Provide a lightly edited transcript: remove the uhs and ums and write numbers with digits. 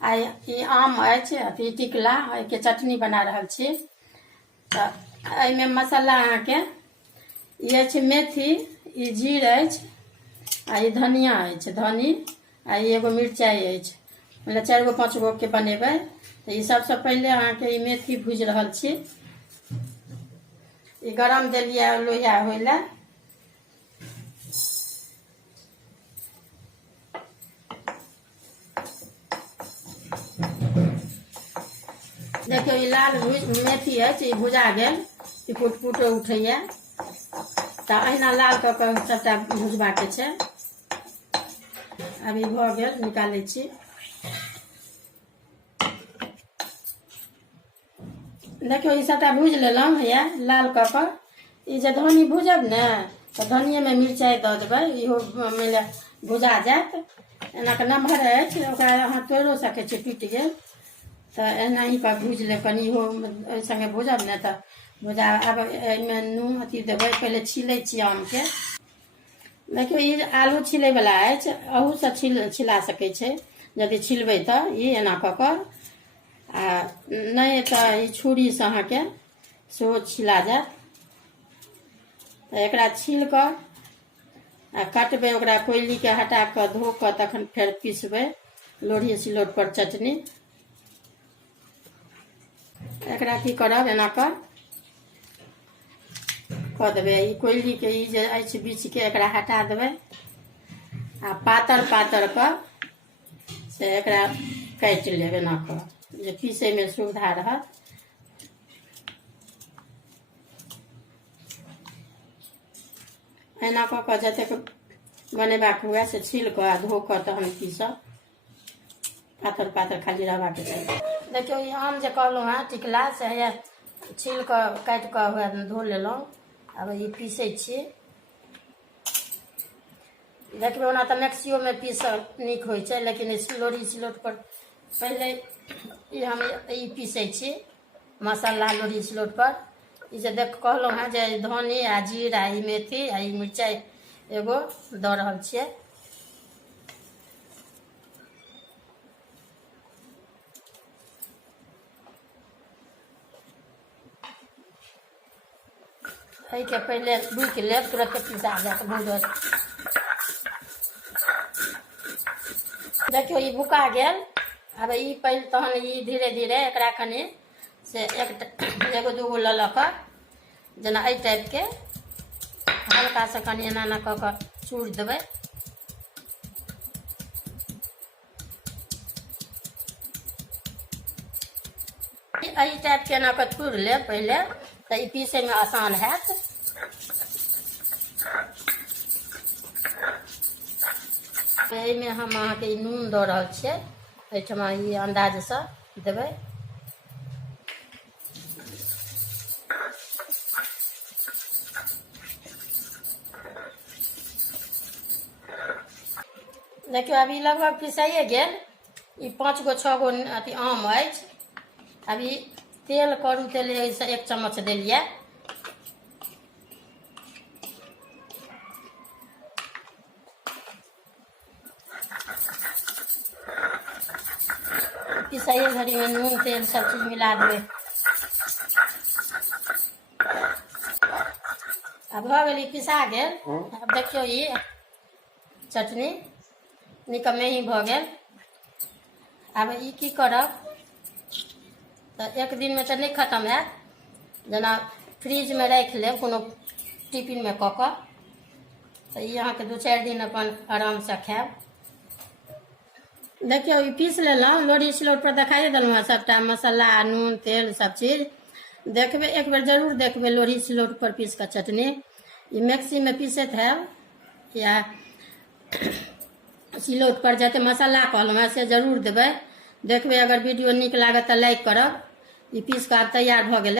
आई ई आम अछि अथी टिकला के चटनी बना रहल छी। तो एहिमे मसाला अहाँके ई अछि मेथी, ई जीर अछि, आ ई धनिया अछि, धनी, आ ई एगो मिरचाई अछि। मतलब 4 गो 5 गो के बनेबै। तो ई सबसे पहले अहाँके ई मेथी भूज रहल छी। ई गरम देलिए लोहिया होइ ला। देखियो ई लाल मेथी अछि, ई भुजा गेल, ई पुट उठैया। तो अहिना लाल कऽ के सबटा भुजबा के छै। अभी भऽ गेल, निकालै छी। देखियो ई सबटा भूज लेलहुँ हैया लाल कऽ के। ई जे धनी भूजब ने तो धनिये में मिरचाई दऽ देबै, इहो मिले भुजा जायत। एना के नमहर अछि, ओकरा अहाँ तोड़ो सकै छी, टूटि गेल। तो एना ही का भूज ले कनी, इहो संगे भूजब ने तो भुजा। अब एहिमे नून अथी देबै, पहले छीलै छी आम के। देखियो ई आलू छिलै वाला अछि, अहू से छिला सकै छै यदि छिलबै तो। ई एना कऽ कऽ आ नहीं तो ई छुरी से अहाँके सेहो छिला जायत। तो एकरा छील कऽ आ कटबै, ओकरा कोयली के हटा कऽ धो कऽ तखन फेर पीसबै लोढ़ी सिलौट पर चटनी। एकरा की करब, एना कऽ देबै। ई कोयली के ई जे अछि बीच के, एकरा हटा देबै आ पातर पातर कऽ से एकरा काटि लेब, एना कऽ जे पीसै में सुविधा रहत। एना कऽ के जतेक बनेबाक हुए से छील कऽ आ धो कऽ तहन पीसब। पातर पातर खाली रहबाक चाही। देखियो ई आम जे कहलहुँ हेँ टिकला से हैया छील कऽ काटि कऽ हुए धो लेलहुँ। अब ई पीसै छी। देखबै ओना तऽ मिक्सियो में पीसल नीक होइ छै, लेकिन लोढ़ी सिलौट पर पहले ई हम ई पीसै छी मसाला लोढ़ी सिलौट पर। ई जे कहलहुँ हेँ जे धनी आ जीर आ ई मेथी आ ई मिरचाई एगो दऽ रहल छियै। एहि के पहले बुकि लेब, तुरंत पिसा जायत भूजल। देखियो ई बुका गेल। अब ई पहले तहन ई धीरे धीरे एकरा कनी से एगो दूगो लऽ कऽ जेना एहि टाइप के हल्का से कनी एना एना कऽ के चूड़ देबै। एहि टाइप के एना कऽ चूड़ लेब पहले, तो ई पीसै में आसान हैत। एहिमे हम अहाँके ई नून दऽ रहल छियै, एहिठमा ई अंदाज से देबै। देखियो अभी लगभग पिसाइए गेल। ई 5 गो 6 गो अथी आम अछि। अभी तेल, करू तेल 1 चम्मच देलिए। पिसाइए घड़ी में नून तेल सब चीज मिला देबै। अब भऽ गेल, ई पिसा गेल। अब देखियो ई चटनी निकम्मे ही भऽ गेल। अब ई की करब, तो 1 दिन में तो नहीं खत्म हैत। जेना फ्रिज में राखि लेब कोनो टिफिन में कऽ कऽ, तो ई अहाँके 2-4 दिन अपन आराम से खायब। देखियो ई पीस लेलहुँ, लोढ़ी सिलौट पर देखाइए देलहुँ हेँ सबटा मसाला, नून तेल सब चीज। देखबै एक बेर जरूर देखबै लोढ़ी सिलौट पर पीस कऽ चटनी। ई मिक्सी में पीसैत हैब या सिलौट पर जते मसाला कहलहुँ हेँ से जरूर देबै। देखबै अगर वीडियो नीक लागत तऽ लाइक करब। ई पीस कऽ आब तैयार भऽ गेलै।